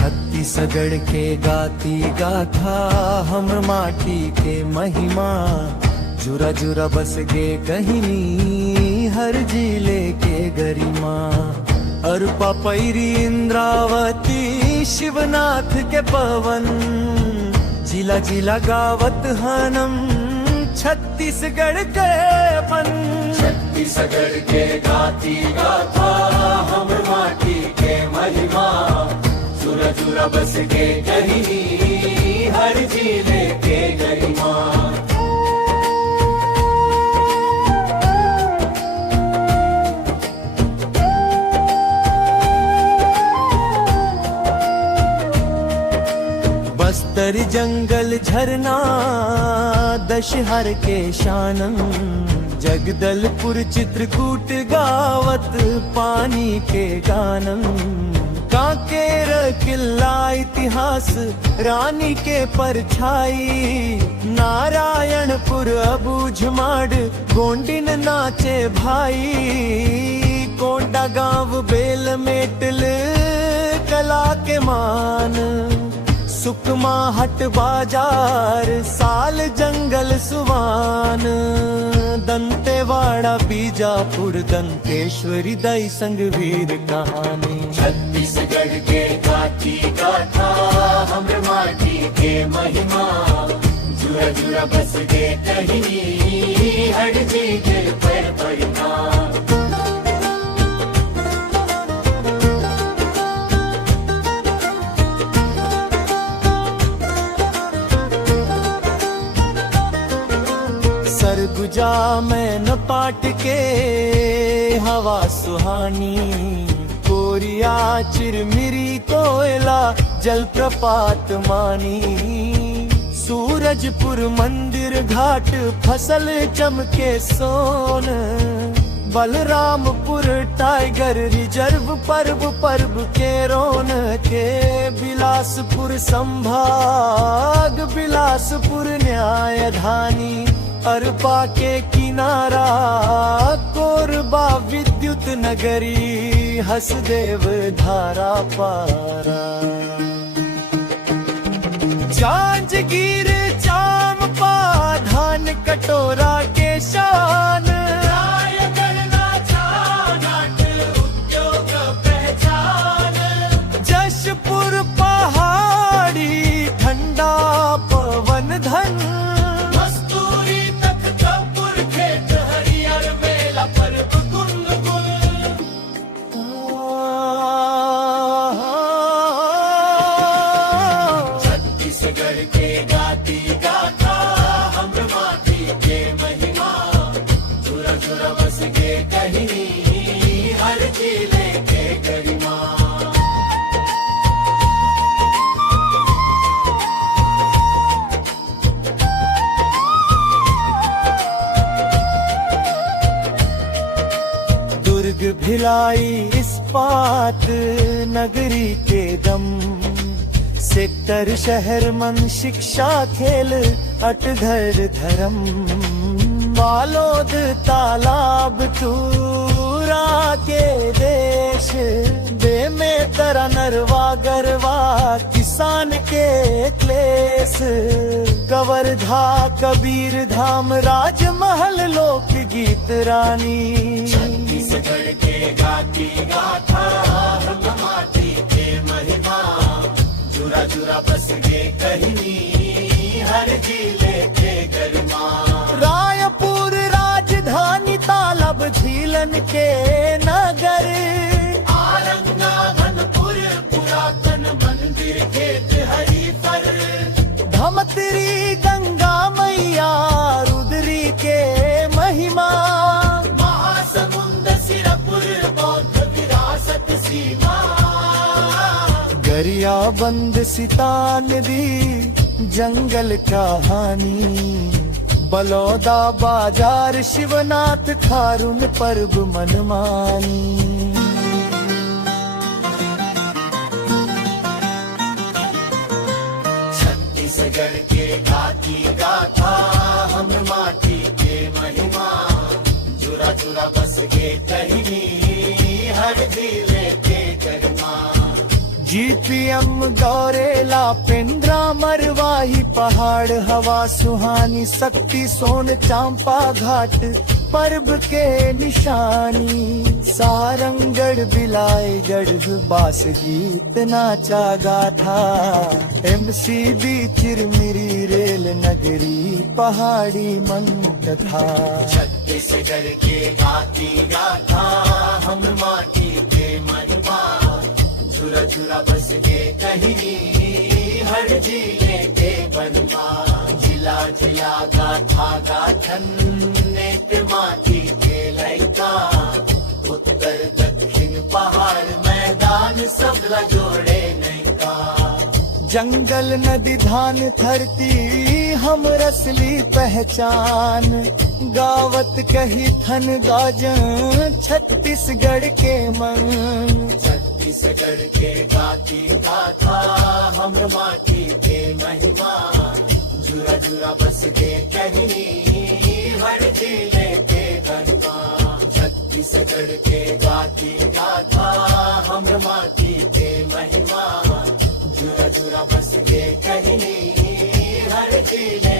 छत्तीसगढ़ के गाती गाथा हम माटी के महिमा, जुरा जुरा बस गे कहिनी हर जिले के गरिमा। अरपा पैरी इंद्रावती शिवनाथ के पवन, जिला जिला गावत हनम छत्तीसगढ़ के अपन। छत्तीसगढ़ के गाती गाथा हम माटी के महिमा, जुरा जुरा बस के कहिनी हर जिले के गरिमा। बस्तर जंगल झरना दशहर के शानम, जगदलपुर चित्रकूट गावत पानी के गानम। कांकेर किला इतिहास रानी के परछाई, नारायणपुर अबूझमाड़ गोंडिन नाचे भाई। कोंडा गांव बेल मेटल कला के मान, सुकमा हट बाजार साल जंगल सुवान। दंतेवाड़ा बीजापुर दंतेश्वरी दई संग वीर कहानी। छत्तीसगढ़ के गाती गाथा हम माटी के महिमा, जुरा जुरा बस के कहिनी हर जिले पर परिणाम। सरगुजा में न पाट के हवा सुहानी, कोरिया चिरमिरी कोयला जलप्रपात मानी। सूरजपुर मंदिर घाट फसल चमके सोन, बलरामपुर टाइगर रिजर्व पर्व के रोन के। बिलासपुर संभाग बिलासपुर न्यायधानी, अरपा के किनारा कोरबा विद्युत नगरी। हसदेव धारा पारा, जांजगीर चांपा धान कटोरा के शान। जशपुर पहाड़ी ठंडा पवन धन, भिलाई इस्पात नगरी के दम। सेक्टर शहर मन शिक्षा खेल अटघर धर्म। बालोद तालाब टूरा के देश, में तरा नरवा गरवा किसान के क्लेश। कवर्धा कबीर धाम राजमहल लोक गीत रानी। छत्तीसगढ़ के गाती गाथा हम माटी के महिमा, जुरा जुरा बस गे कहिनी हर जिले के गरिमा। रायपुर राजधानी तालब झीलन के नगर। आरंगाधनपुर पुरातन मंदिर खेत हरी पर। धमतरी गंगा मैया रुद्री के महिमा। सिरपुर बौद्ध विरासत सीमा। गरियाबंद सितान दी जंगल कहानी। बलौदा बाजार शिवनाथ खारुन पर्व मनमानी। छत्तीसगढ़ के गाती गाथा हम माटी के महिमा, जुरा जुरा बस गे कहिनी हर जिले के गरिमा। जीपी विलियम गौरेला पेंड्रा मरवाही पहाड़ हवा सुहानी शक्ति सोन चांपा घाट पर्व के निशानी सारंगढ़ बिलाईगढ़ बास गीत नाचा गाथा एमसीबी चिरमिरी रेल नगरी पहाड़ी मन कथा छत्तीसगढ़ के गाती गाथा हम माटी के महिमा झुरा झुरा बस के कहीं हर जिले के बनवा जिला जिला गाथा गाथन नेत्र माटी के लैका उत्तर दक्षिण पहाड़ मैदान सब ला जोड़े नैका जंगल नदी धान धरती हम रसली पहचान गावत कही थन गाजन छत्तीसगढ़ के मन छत्तीसगढ़ के गाती गाथा हम माटी के महिमा जुरा जुरा बस के कहीं हर जिले के बनवा छत्तीसगढ़ के गाती गाथा हम माटी के महिमा जुरा जुरा बस के कहीं हर जिले